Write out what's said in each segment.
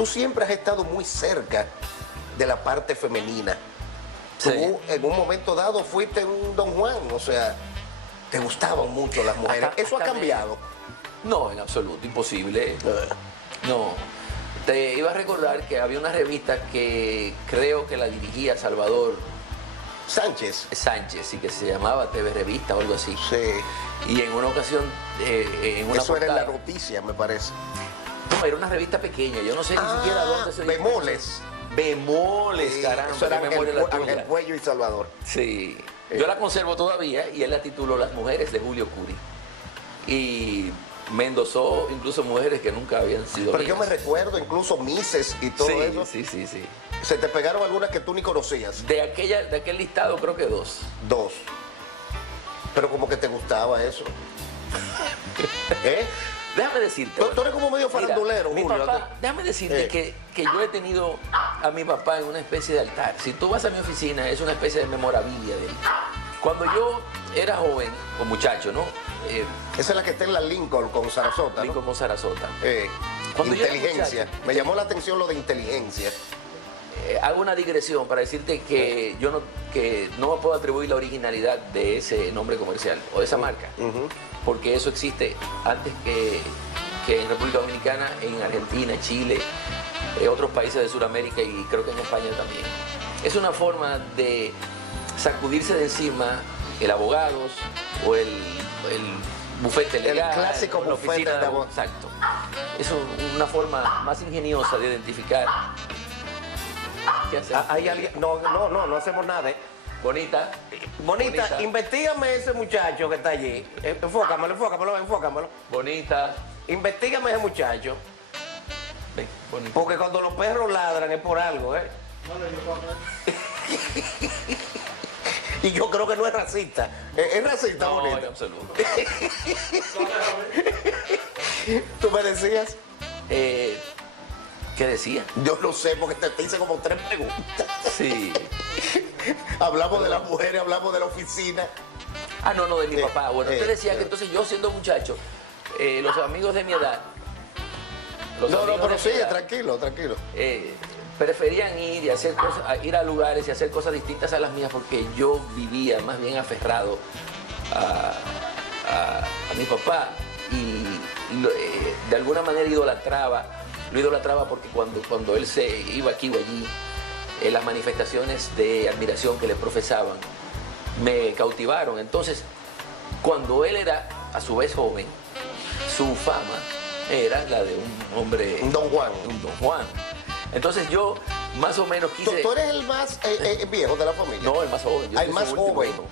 tú siempre has estado muy cerca de la parte femenina. Sí. Tú en un momento dado fuiste un Don Juan, o sea, te gustaban mucho las mujeres. ¿Eso ha cambiado? No, en absoluto, imposible. No. Te iba a recordar que había una revista que creo que la dirigía Salvador Sánchez. Sánchez y que se llamaba TV Revista o algo así. Sí. Y en una ocasión, en una Eso era en la portada- noticia, me parece. No, era una revista pequeña, yo no sé ni siquiera dónde se Bemoles. Bemoles, Sí, caramba, eso era qué memoria la tuya. Ángel Cuello y Salvador. Sí, yo la conservo todavía y él la tituló Las mujeres de Julio Curi. Y me endosó incluso mujeres que nunca habían sido Pero yo me mías. recuerdo incluso Mises y todo Sí, eso. sí, sí, sí. Se te pegaron algunas que tú ni conocías. De aquel listado creo que 2. Dos. Pero como que te gustaba eso. ¿Eh? Déjame decirte. Tú eres como medio Mira, farandulero, mi Julio. papá, déjame decirte que yo he tenido a mi papá en una especie de altar. Si tú vas a mi oficina, es una especie de memorabilia de él. Cuando yo era joven, o muchacho, ¿no? Esa es la que está en la Lincoln con Sarasota, ¿no? Como Sarasota. Cuando Cuando yo era inteligencia. muchacho. Me llamó la atención lo de inteligencia. Hago una digresión para decirte que yo no me puedo atribuir la originalidad de ese nombre comercial o de esa marca, porque eso existe antes que en República Dominicana, en Argentina, Chile, otros países de Sudamérica y creo que en España también. Es una forma de sacudirse de encima el abogados o el bufete legal. El clásico la bufete oficina de abogados. Exacto. Es una forma más ingeniosa de identificar. ¿Qué hacemos? Hay alguien. No hacemos nada. Bonita. Bonita, investígame ese muchacho que está allí. Enfócamelo. Bonita. Investígame ese muchacho. Ven, bonita. Porque cuando los perros ladran es por algo, ¿eh? Y yo creo que no es racista. Es racista, No, en Bonita. absoluto. ¿Tú me decías? ¿Qué decía? Yo no sé, porque te hice como 3 preguntas. Sí. Hablamos de las mujeres, hablamos de la oficina. Ah, no, de mi papá. Bueno, usted decía que eh. entonces yo siendo muchacho, los amigos de mi edad. No, pero de mi sigue, edad, tranquilo. preferían ir y hacer cosas, ir a lugares y hacer cosas distintas a las mías porque yo vivía más bien aferrado a mi papá y de alguna manera lo idolatraba porque cuando él se iba aquí o allí, las manifestaciones de admiración que le profesaban me cautivaron. Entonces, cuando él era a su vez joven, su fama era la de un hombre... Un Don Juan. Un Don Juan. Entonces yo más o menos quise... ¿Tú eres el más viejo de la familia? No, el más joven. Yo El soy más su último joven. hijo.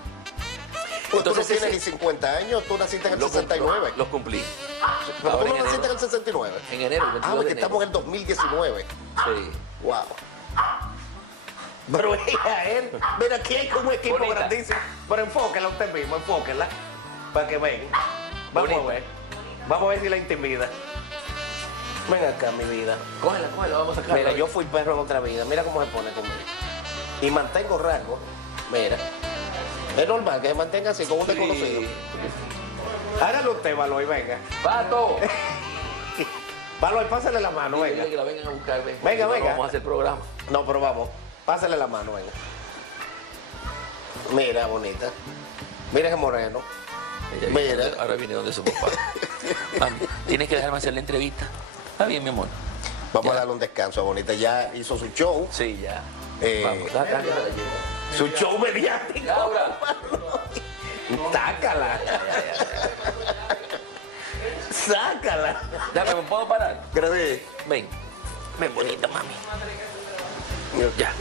Pues tú no Entonces, tienes ese- ni 50 años, tú naciste en el 69. Los cumplí. Pero tú Ahora no en naciste en enero. el 69. En enero, el 22 Ah, de porque enero. estamos en el 2019. Sí. Wow. Pero ella, él, mira, aquí hay como un equipo Bonita. grandísimo. Pero enfóquela usted mismo, enfóquela. Para que ven. Vamos Bonita. a ver. Vamos a ver si la intimida. Ven acá, mi vida. Cógela, vamos a sacarla. Mira, yo fui perro en otra vida. Mira cómo se pone conmigo. Y mantengo rasgos. Mira. Es normal que se mantenga así con un desconocido. Hágalo usted, Baloy, venga. ¡Pato! Baloy, pásale la mano, venga. Dile que la vengan a buscar, ven. Venga, No, venga. Vamos a hacer programa. No, pero vamos. Pásale la mano, venga. Mira, bonita. Mira qué moreno. Ella Mira. viene ahora viene donde su papá. Vamos, tienes que dejarme hacer la entrevista. Está bien, mi amor. Vamos Ya. a darle un descanso a Bonita. Ya hizo su show. Sí, ya. Eh, Vamos, acá que se la llevo. Su show mediático. Laura. Sácala. Sácala. Dame, ¿me puedo parar? Gracias. Ven. Ven, bonita, mami. Ya.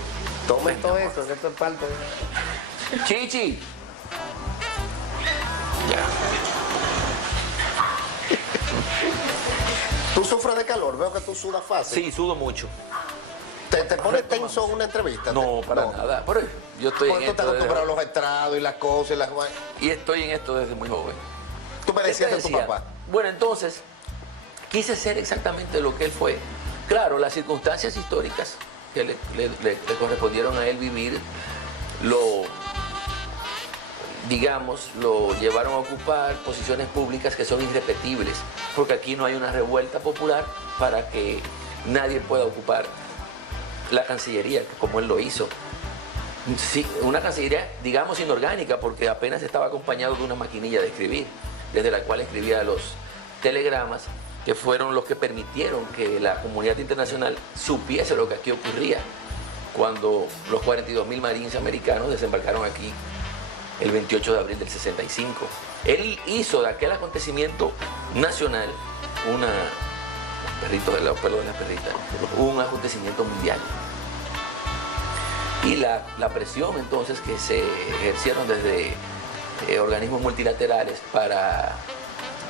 Tome todo eso, que esto es parte de... Chichi. Tú sufres de calor, veo que tú sudas fácil. Sí, sudo mucho. ¿Te pones tenso en una entrevista? No, para nada. Pero yo estoy en ¿Cuánto te esto has acostumbrado a desde, los estrados y las cosas y las... y estoy en esto desde muy joven. Tú me ¿Qué decías te de tu decía? papá. Bueno, entonces, quise ser exactamente lo que él fue. Claro, las circunstancias históricas que le correspondieron a él vivir, digamos, lo llevaron a ocupar posiciones públicas que son irrepetibles, porque aquí no hay una revuelta popular para que nadie pueda ocupar la Cancillería como él lo hizo. Sí, una Cancillería, digamos, inorgánica, porque apenas estaba acompañado de una maquinilla de escribir, desde la cual escribía los telegramas, que fueron los que permitieron que la comunidad internacional supiese lo que aquí ocurría cuando los 42.000 marines americanos desembarcaron aquí el 28 de abril del 65. Él hizo de aquel acontecimiento nacional un acontecimiento mundial. Y la presión entonces que se ejercieron desde organismos multilaterales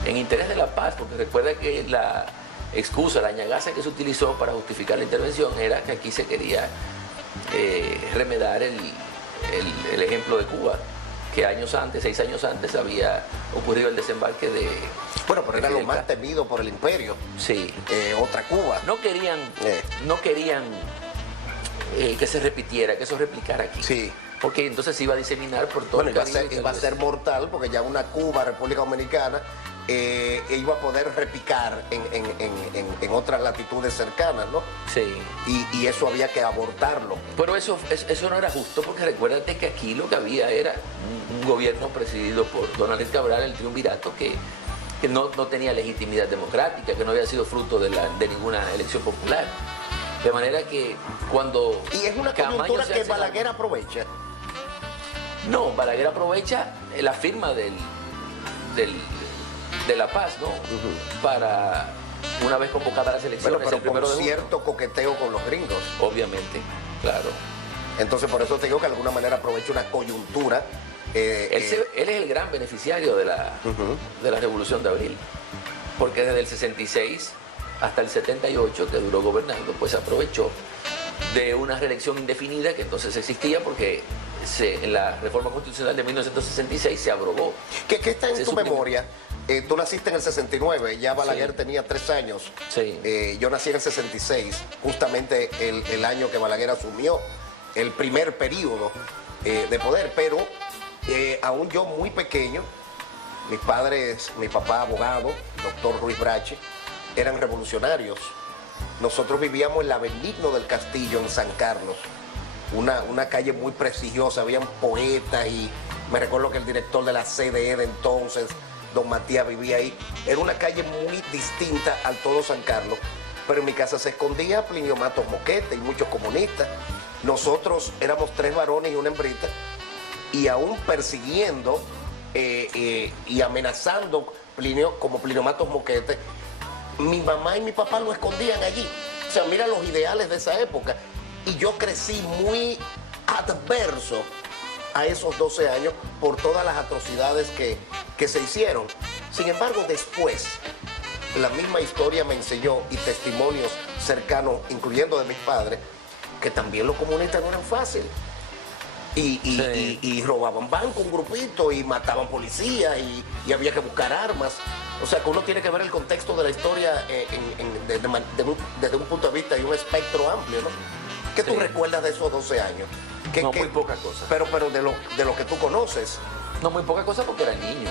en interés de la paz, porque recuerda que la excusa, la ñagaza que se utilizó para justificar la intervención era que aquí se quería remedar el ejemplo de Cuba, que 6 años antes había ocurrido el desembarque de... Bueno, pero era lo más temido por el imperio. Sí. Otra Cuba. No querían que se repitiera, que eso replicara aquí. Sí. Porque entonces se iba a diseminar por todo el Caribe. Iba a ser vez. mortal, porque ya una Cuba, República Dominicana, iba a poder repicar en otras latitudes cercanas, ¿no? Sí. Y eso había que abortarlo. Pero eso no era justo, porque recuérdate que aquí lo que había era un gobierno presidido por Don Alex Cabral, el triunvirato, que no tenía legitimidad democrática, que no había sido fruto de ninguna elección popular. De manera que cuando... Y es una coyuntura que Balaguer aprovecha. No, Balaguer aprovecha la firma de la paz, ¿no? Para, una vez convocadas las elecciones, pero el primero de junio. Cierto coqueteo con los gringos. Obviamente, claro. Entonces, por eso te digo que de alguna manera aprovecha una coyuntura. Él es el gran beneficiario de la Revolución de Abril, porque desde el 66 hasta el 78, que duró gobernando, pues aprovechó de una reelección indefinida que entonces existía, porque en la reforma constitucional de 1966 se abrogó. ¿Qué está en tu memoria? Tú naciste en el 69, ya Balaguer tenía 3 años. Sí. Yo nací en el 66, justamente el año que Balaguer asumió el primer periodo de poder, pero aún yo muy pequeño, mis padres, mi papá abogado, doctor Ruiz Brache, eran revolucionarios. Nosotros vivíamos en la Benigno del Castillo, en San Carlos, una calle muy prestigiosa, habían poetas, y me recuerdo que el director de la CDE de entonces, don Matías, vivía ahí. Era una calle muy distinta al todo San Carlos, pero en mi casa se escondía Plinio Matos Moquete y muchos comunistas. Nosotros éramos 3 varones y una hembrita, y aún persiguiendo y amenazando como Plinio Matos Moquete, mi mamá y mi papá lo escondían allí. O sea, mira los ideales de esa época. Y yo crecí muy adverso a esos 12 años por todas las atrocidades que se hicieron. Sin embargo, después, la misma historia me enseñó, y testimonios cercanos, incluyendo de mis padres, que también los comunistas no eran fáciles. Y robaban bancos, un grupito, y mataban policías, y había que buscar armas. O sea, que uno tiene que ver el contexto de la historia desde un punto de vista y un espectro amplio, ¿no? ¿Qué tú recuerdas de esos 12 años? Muy poca cosa. Pero de lo que tú conoces. No, muy poca cosa, porque era niño.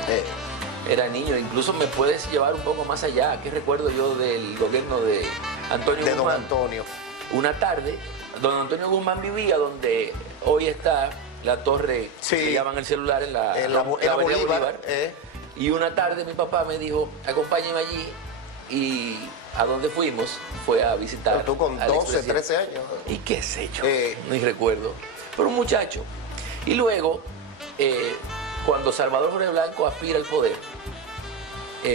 Era niño. Incluso me puedes llevar un poco más allá. ¿Qué recuerdo yo del gobierno de Antonio Guzmán? Don Antonio. Una tarde, don Antonio Guzmán vivía donde hoy está la torre, que llaman el celular, en la avenida Bolívar. Y una tarde mi papá me dijo, acompáñeme allí, y ¿a dónde fuimos? Fue a visitar. Pero tú con 12, 13 años. ¿Y qué sé yo? Ni recuerdo. Pero un muchacho. Y luego, cuando Salvador Jorge Blanco aspira al poder,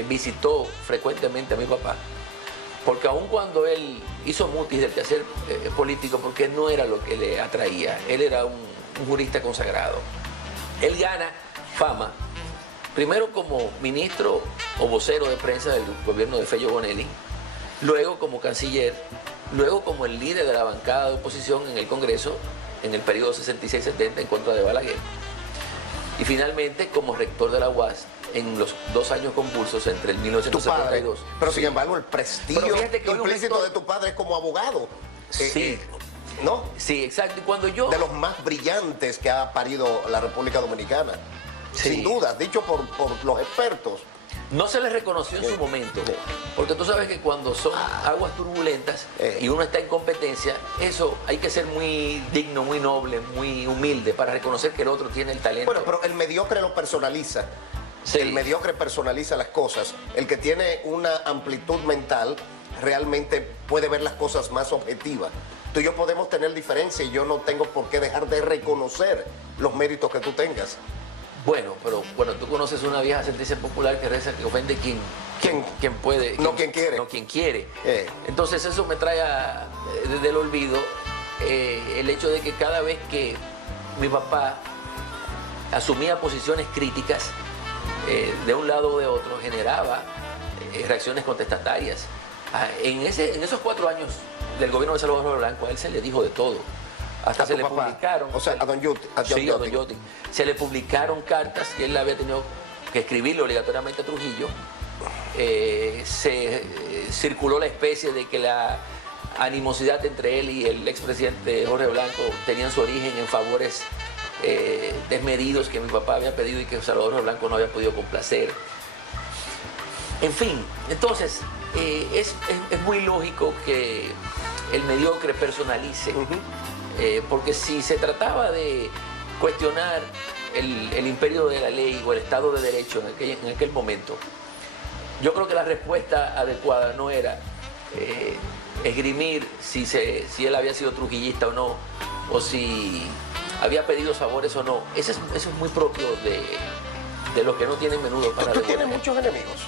visitó frecuentemente a mi papá, porque aun cuando él hizo mutis del quehacer político, porque no era lo que le atraía, él era un jurista consagrado. Él gana fama, primero como ministro o vocero de prensa del gobierno de Fello Bonelli, luego como canciller, luego como el líder de la bancada de oposición en el Congreso en el periodo 66-70 en contra de Balaguer, y finalmente como rector de la UAS en los 2 años convulsos entre el 1972. Pero sin embargo, el prestigio implícito de tu padre es como abogado. Sí. ¿No? Sí, exacto. Y cuando yo... De los más brillantes que ha parido la República Dominicana. Sí. Sin duda, dicho por los expertos. No se les reconoció en su momento, porque tú sabes que cuando son aguas turbulentas y uno está en competencia, eso hay que ser muy digno, muy noble, muy humilde para reconocer que el otro tiene el talento. Bueno, pero el mediocre lo personaliza. Sí. El mediocre personaliza las cosas. El que tiene una amplitud mental realmente puede ver las cosas más objetivas. Tú y yo podemos tener diferencia y yo no tengo por qué dejar de reconocer los méritos que tú tengas. Bueno, pero bueno, tú conoces una vieja sentencia popular que reza que ofende quien puede. No quien quiere. No quien quiere. Entonces eso me trae desde el olvido el hecho de que cada vez que mi papá asumía posiciones críticas de un lado o de otro, generaba reacciones contestatarias. En esos 4 años del gobierno de Salvador Blanco, a él se le dijo de todo. Hasta se le publicaron. O sea, a don Yuti. Sí, a don Yuti. Se le publicaron cartas que él había tenido que escribirle obligatoriamente a Trujillo. Se circuló la especie de que la animosidad entre él y el expresidente Jorge Blanco tenían su origen en favores desmedidos que mi papá había pedido y que Salvador Jorge Blanco no había podido complacer. En fin, entonces es muy lógico que el mediocre personalice. Porque si se trataba de cuestionar el imperio de la ley o el Estado de Derecho en aquel momento, yo creo que la respuesta adecuada no era esgrimir si él había sido trujillista o no, o si había pedido favores o no. Eso es muy propio de los que no tienen menudo para Tú tienes muchos enemigos.